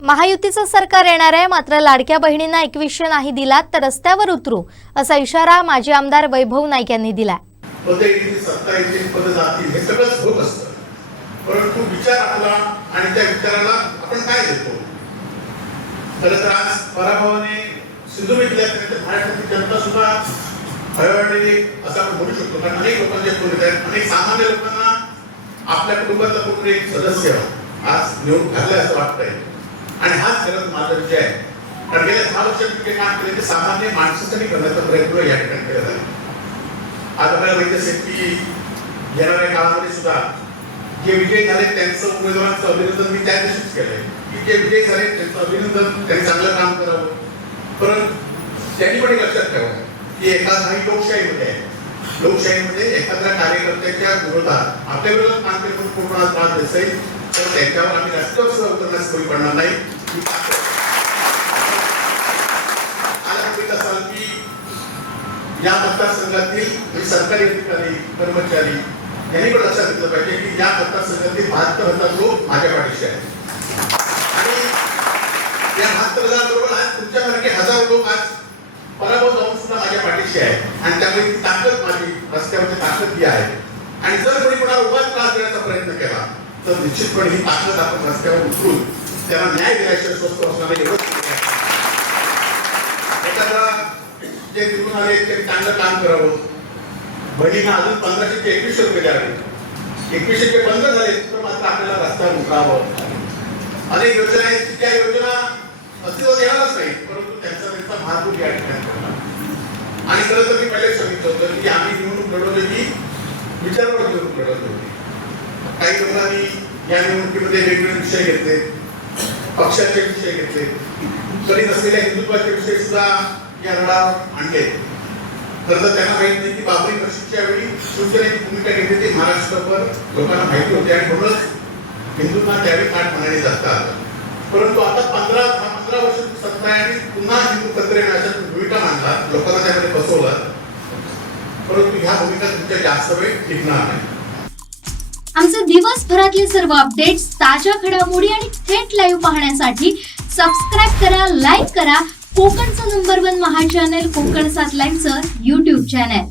महायुतीचं सरकार येणार आहे, मात्र लाडक्या बहिणींना 2100 नाही दिलात तर रस्त्यावर उतरू असा इशारा माजी आमदार वैभव नाईक यांनी दिला. पदे येतील, सत्ता येतील, पद जातील, हे सगळंच होत असतं. परंतु विचार आपला आणि त्या विचाराला आपण काय देतो. खरं तर आज पराभवाने सिंधुदुर्ग जिल्ह्यात महाराष्ट्राची जनता सुद्धा हळहळली असं आपण म्हणू शकतो. कारण अनेक लोकांचे फोन येत आहेत. अनेक सामान्य लोकांना आपल्या कुटुंबाचा कुठे एक सदस्य आज निवडून घाललाय असं वाटतंय. आणि हाच खरंच माझा विषय आहे. कारण गेल्या 6 वर्षात जे काम केले ते सामान्य माणसासाठी करण्याचा प्रयत्न या ठिकाणी केला आहे. आज आपल्याला माहिती असेल की येणाऱ्या काळामध्ये सुद्धा जे विजय झाले त्यांचं उमेदवारांचं अभिनंदन मी त्या दिवशीच केलंय की जे विजय झाले त्यांचं अभिनंदन, त्यांनी चांगलं काम करावं. परंतु त्यांनी पण लक्षात ठेवावं की एखादी लोकशाहीमध्ये आहे. लोकशाहीमध्ये एखाद्या कार्यकर्त्याच्या विरोधात आपल्या विरोधात काम केलं पण कोणाला त्रास असेल तर त्यांच्यावर आम्ही रस्त्यावर सुद्धा उतरण्यास कमी पडणार नाही. असाल की या मतदारसंघातील सरकारी अधिकारी, कर्मचारी यांनी पण लक्षात घेतलं पाहिजे की या मतदारसंघातील 72,000 लोक माझ्या पाठीशी आहेत. आणि या 72,000 बरोबर आज तुमच्यासारखे हजारो लोक आज पराभव जाऊन सुद्धा माझ्या पाठीशी आहे. आणि त्यामुळे ती ताकद माझी रस्त्यावरची ताकद ही आहे. आणि जर कोणी कोणाला उगाच त्रास देण्याचा प्रयत्न केला तर निश्चितपणे ही ताकद आपण रस्त्यावर उतरून त्यांना न्याय दिल्याशिवाय स्वस्त असणार नाही. एखादा जे तिथून आले ते चांगलं काम करावं. बहिणींना अजून 1500 ते 2100 रुपये द्यावे. 2100 ते बंद झाले तर मात्र आपल्याला रस्त्यावर उतरावं. अनेक योजना आहेत त्या योजना अस्तित्वात येणारच नाही, परंतु त्यांचा महापूर या ठिकाणी करणार. आणि खरं तर मी पहिले सांगितलं होतं की आम्ही निवडणूक लढवली की विचारावर निवडणूक लढवली होती. काही लोकांनी या निवडणुकीमध्ये वेगवेगळे विषय घेतले, पक्षाचे विषय घेतले, कधी नसलेल्या हिंदुत्वाचे विषय सुद्धा या लढावर आणले. खरं तर त्यांना माहित नाही की बाबरी मशीदच्या वेळी शिवसेनेची भूमिका घेतली ती महाराष्ट्रावर लोकांना माहिती होती आणि म्हणूनच हिंदूंना त्यावेळी काट म्हणायला जास्त आलं. परंतु आता 15 वर्ष सत्ता आहे आणि पुन्हा हिंदू कचरे अशा भूमिका मांडला, लोकांना त्यामध्ये बसवलं. परंतु ह्या भूमिका तुमच्या जास्त वेळ टिकणार नाही. आमचे दिवसभरातले सर्व अपडेट्स, ताज्या घडामोडी आणि थेट लाईव्ह पाहण्यासाठी सबस्क्राईब करा, लाईक करा कोकणचं नंबर 1 महा चॅनल कोकण 7 लाईनचं YouTube चॅनल.